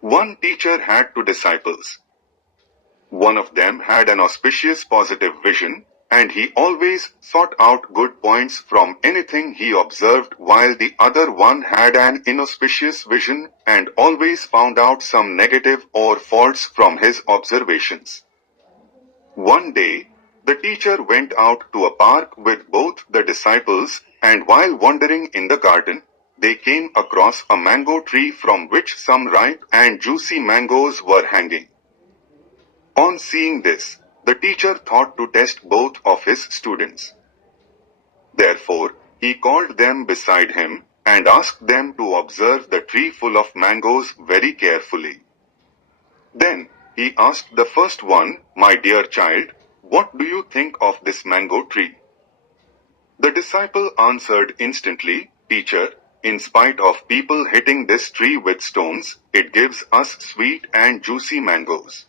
One teacher had two disciples. One of them had an auspicious positive vision, and he always sought out good points from anything he observed, while the other one had an inauspicious vision and always found out some negative or faults from his observations. One day, the teacher went out to a park with both the disciples, and while wandering in the garden, they came across a mango tree from which some ripe and juicy mangoes were hanging. On seeing this, the teacher thought to test both of his students. Therefore, he called them beside him and asked them to observe the tree full of mangoes very carefully. Then, he asked the first one, "My dear child, what do you think of this mango tree?" The disciple answered instantly, "Teacher, in spite of people hitting this tree with stones, it gives us sweet and juicy mangoes.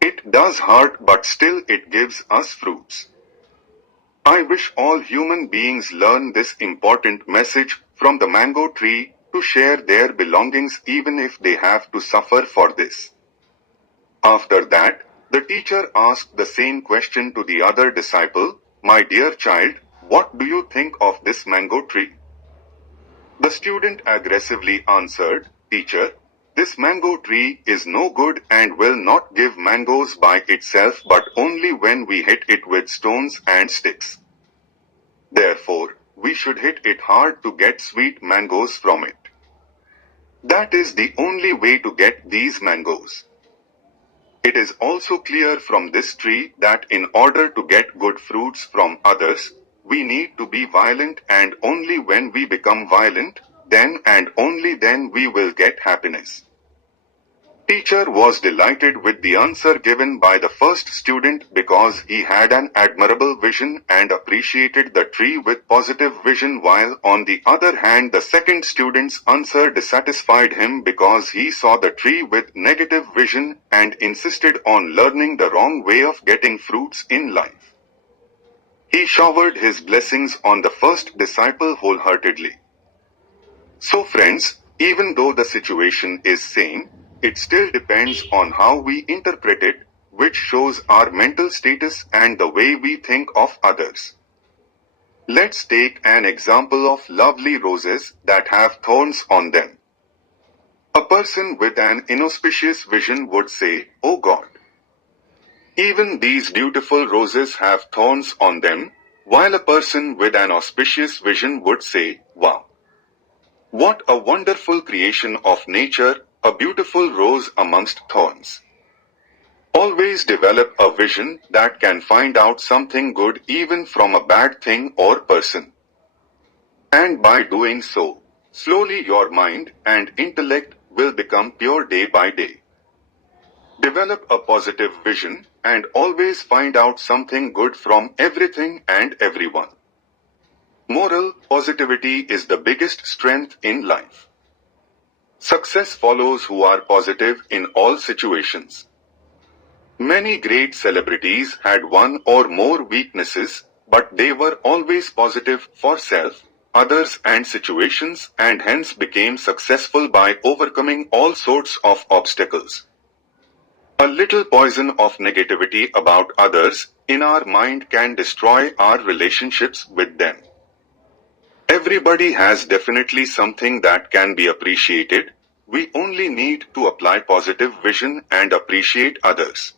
It does hurt, but still it gives us fruits." I wish all human beings learn this important message from the mango tree to share their belongings even if they have to suffer for this. After that, the teacher asked the same question to the other disciple, "My dear child, what do you think of this mango tree?" The student aggressively answered, "Teacher, this mango tree is no good and will not give mangoes by itself but only when we hit it with stones and sticks. Therefore, we should hit it hard to get sweet mangoes from it. That is the only way to get these mangoes." It is also clear from this tree that in order to get good fruits from others, we need to be violent, and only when we become violent, then and only then we will get happiness. Teacher was delighted with the answer given by the first student because he had an admirable vision and appreciated the tree with positive vision, while on the other hand the second student's answer dissatisfied him because he saw the tree with negative vision and insisted on learning the wrong way of getting fruits in life. He showered his blessings on the first disciple wholeheartedly. So friends, even though the situation is same, it still depends on how we interpret it, which shows our mental status and the way we think of others. Let's take an example of lovely roses that have thorns on them. A person with an inauspicious vision would say, "Oh God, even these beautiful roses have thorns on them," while a person with an auspicious vision would say, "Wow, what a wonderful creation of nature, a beautiful rose amongst thorns." Always develop a vision that can find out something good even from a bad thing or person. And by doing so, slowly your mind and intellect will become pure day by day. Develop a positive vision and always find out something good from everything and everyone. Moral: positivity is the biggest strength in life. Success follows who are positive in all situations. Many great celebrities had one or more weaknesses, but they were always positive for self, others and situations, and hence became successful by overcoming all sorts of obstacles. A little poison of negativity about others in our mind can destroy our relationships with them. Everybody has definitely something that can be appreciated. We only need to apply positive vision and appreciate others.